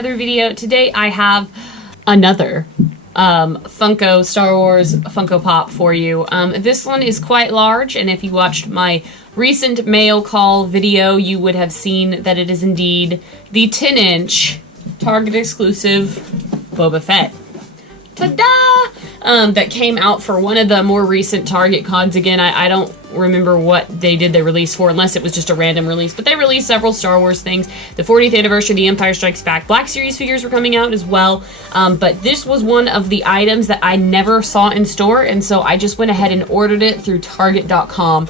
another video. Today I have another Funko Star Wars Funko Pop for you. This one is quite large, and if you watched my recent mail call video, you would have seen that it is indeed the 10-inch Target exclusive Boba Fett. Ta-da! That came out for one of the more recent Target cons. Again, I don't remember what they did the release for, unless it was just a random release, but they released several Star Wars things. The 40th anniversary of The Empire Strikes Back Black Series figures were coming out as well, but this was one of the items that I never saw in store, and so I just went ahead and ordered it through Target.com.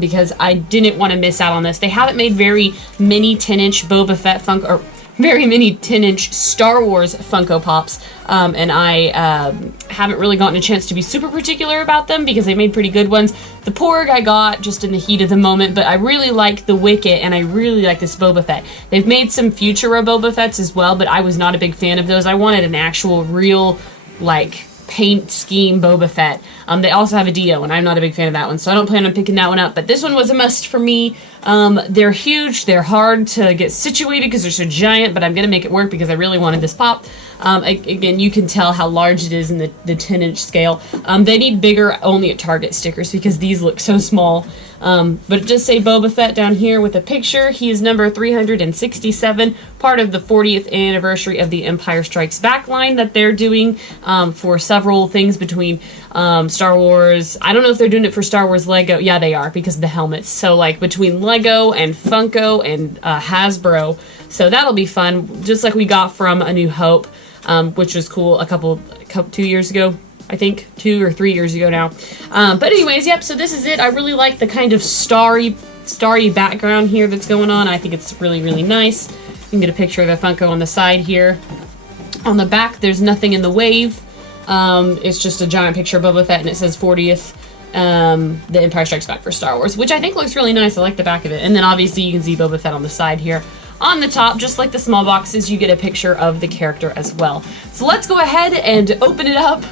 Because I didn't want to miss out on this. They haven't made very many 10-inch Boba Fett Funko, or very many 10-inch Star Wars Funko Pops, and I haven't really gotten a chance to be super particular about them because they made pretty good ones. The Porg I got just in the heat of the moment, but I really like the Wicket and I really like this Boba Fett. They've made some Futura Boba Fetts as well, but I was not a big fan of those. I wanted an actual real, like, paint scheme Boba Fett. They also have a Dio, and I'm not a big fan of that one, so I don't plan on picking that one up, but this one was a must for me. They're huge, they're hard to get situated because they're so giant, but I'm going to make it work because I really wanted this pop. Again, you can tell how large it is in the 10-inch scale. They need bigger only at Target stickers because these look so small. But it does say Boba Fett down here with a picture. He is number 367, part of the 40th anniversary of the Empire Strikes Back line that they're doing for several things between Star Wars. I don't know if they're doing it for Star Wars Lego. Yeah, they are because of the helmets. So like between Lego and Funko and Hasbro. So that'll be fun, just like we got from A New Hope, which was cool a couple 2 years ago. I think 2 or 3 years ago now. But anyways, yep, so this is it. I really like the kind of starry background here that's going on. I think it's really, really nice. You can get a picture of the Funko on the side here. On the back, there's nothing in the wave. It's just a giant picture of Boba Fett, and it says 40th, The Empire Strikes Back for Star Wars, which I think looks really nice. I like the back of it. And then obviously you can see Boba Fett on the side here. On the top, just like the small boxes, you get a picture of the character as well. So let's go ahead and open it up.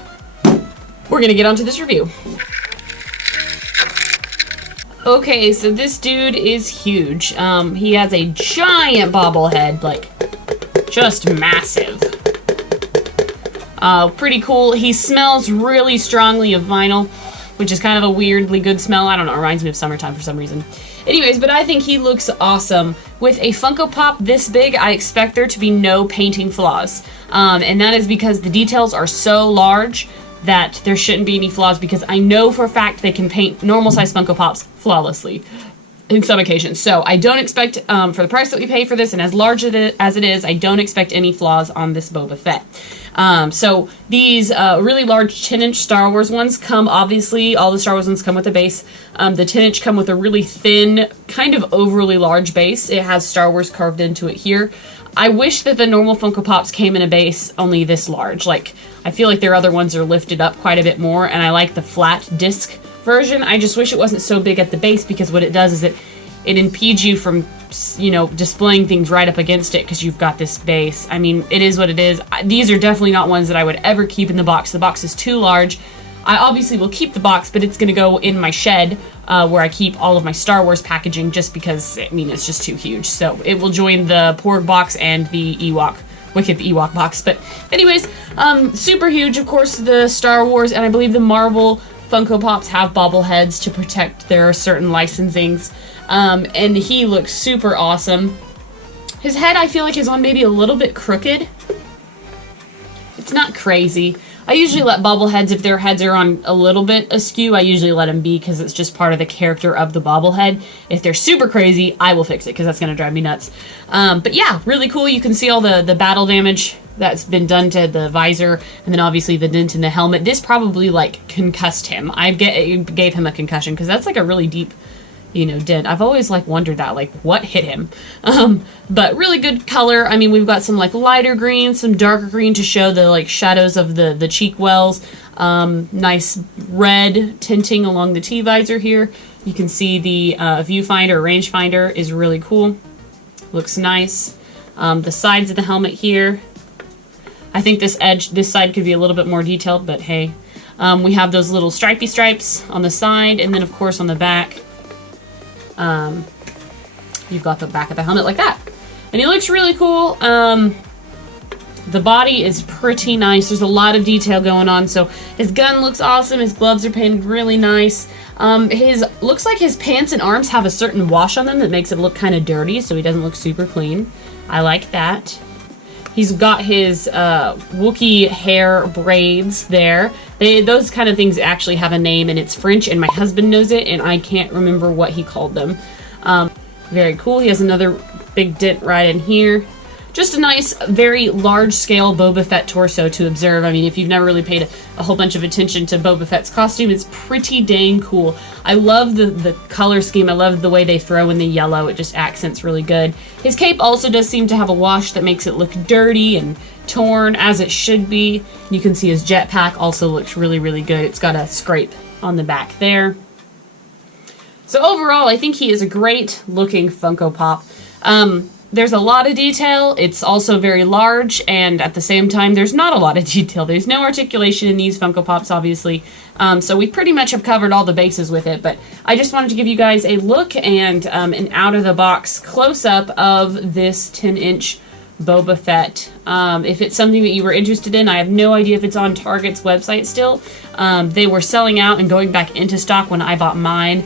We're gonna get onto this review. Okay, so this dude is huge. He has a giant bobblehead, like, just massive. Pretty cool. He smells really strongly of vinyl, which is kind of a weirdly good smell. I don't know, it reminds me of summertime for some reason. Anyways, but I think he looks awesome. With a Funko Pop this big, I expect there to be no painting flaws. And that is because the details are so large that there shouldn't be any flaws, because I know for a fact they can paint normal size Funko Pops flawlessly in some occasions. So I don't expect, for the price that we pay for this and as large as it is, I don't expect any flaws on this Boba Fett. So these really large 10-inch Star Wars ones come, obviously, all the Star Wars ones come with a base. The 10-inch come with a really thin, kind of overly large base. It has Star Wars carved into it here. I wish that the normal Funko Pops came in a base only this large. Like, I feel like their other ones are lifted up quite a bit more, and I like the flat disc version. I just wish it wasn't so big at the base, because what it does is it impedes you from, you know, displaying things right up against it because you've got this base. I mean, it is what it is. These are definitely not ones that I would ever keep in the box. The box is too large. I obviously will keep the box, but it's going to go in my shed where I keep all of my Star Wars packaging, just because, I mean, it's just too huge. So it will join the Porg box and the Wicked Ewok box. But anyways, super huge, of course, the Star Wars, and I believe the Marvel Funko Pops have bobbleheads to protect their certain licensings. And he looks super awesome. His head, I feel like, is on maybe a little bit crooked. It's not crazy. I usually let bobbleheads, if their heads are on a little bit askew, I usually let them be, because it's just part of the character of the bobblehead. If they're super crazy, I will fix it, because that's going to drive me nuts. But yeah, really cool. You can see all the battle damage that's been done to the visor, and then obviously the dent in the helmet. This probably, like, concussed him. Gave him a concussion, because that's like a really deep, you know, dent. I've always, like, wondered that, like, what hit him? But really good color. I mean, we've got some, like, lighter green, some darker green to show the, like, shadows of the cheek wells. Nice red tinting along the T-visor here. You can see the viewfinder, rangefinder is really cool. Looks nice. The sides of the helmet here. I think this side could be a little bit more detailed, but hey. We have those little stripy stripes on the side, and then, of course, on the back, you've got the back of the helmet like that. And he looks really cool. The body is pretty nice. There's a lot of detail going on. So his gun looks awesome. His gloves are painted really nice. Looks like his pants and arms have a certain wash on them that makes it look kind of dirty, so he doesn't look super clean. I like that. He's got his Wookiee hair braids there. Those kind of things actually have a name, and it's French, and my husband knows it, and I can't remember what he called them. Very cool. He has another big dent right in here. Just a nice, very large-scale Boba Fett torso to observe. I mean, if you've never really paid a whole bunch of attention to Boba Fett's costume, it's pretty dang cool. I love the color scheme. I love the way they throw in the yellow. It just accents really good. His cape also does seem to have a wash that makes it look dirty and torn, as it should be. You can see his jetpack also looks really, really good. It's got a scrape on the back there. So overall, I think he is a great-looking Funko Pop. There's a lot of detail. It's also very large, and at the same time, there's not a lot of detail. There's no articulation in these Funko Pops, obviously. So we pretty much have covered all the bases with it, but I just wanted to give you guys a look and an out-of-the-box close-up of this 10-inch Boba Fett. If it's something that you were interested in, I have no idea if it's on Target's website still. They were selling out and going back into stock when I bought mine.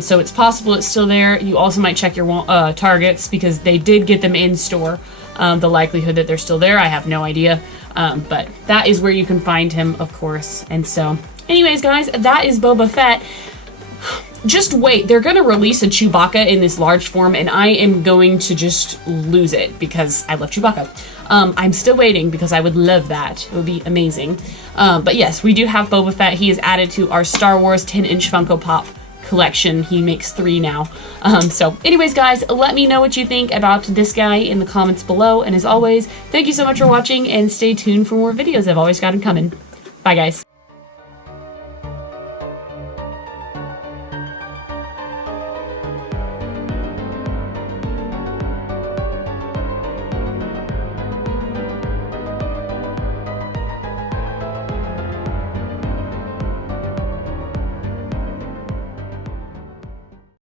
So it's possible it's still there. You also might check your Targets, because they did get them in store. The likelihood that they're still there, I have no idea. But that is where you can find him, of course. And so, anyways, guys, that is Boba Fett. Just wait. They're going to release a Chewbacca in this large form, and I am going to just lose it because I love Chewbacca. I'm still waiting because I would love that. It would be amazing. But yes, we do have Boba Fett. He is added to our Star Wars 10-inch Funko Pop collection. He makes 3 now. So anyways, guys, let me know what you think about this guy in the comments below. And as always, thank you so much for watching, and stay tuned for more videos. I've always got them coming. Bye, guys.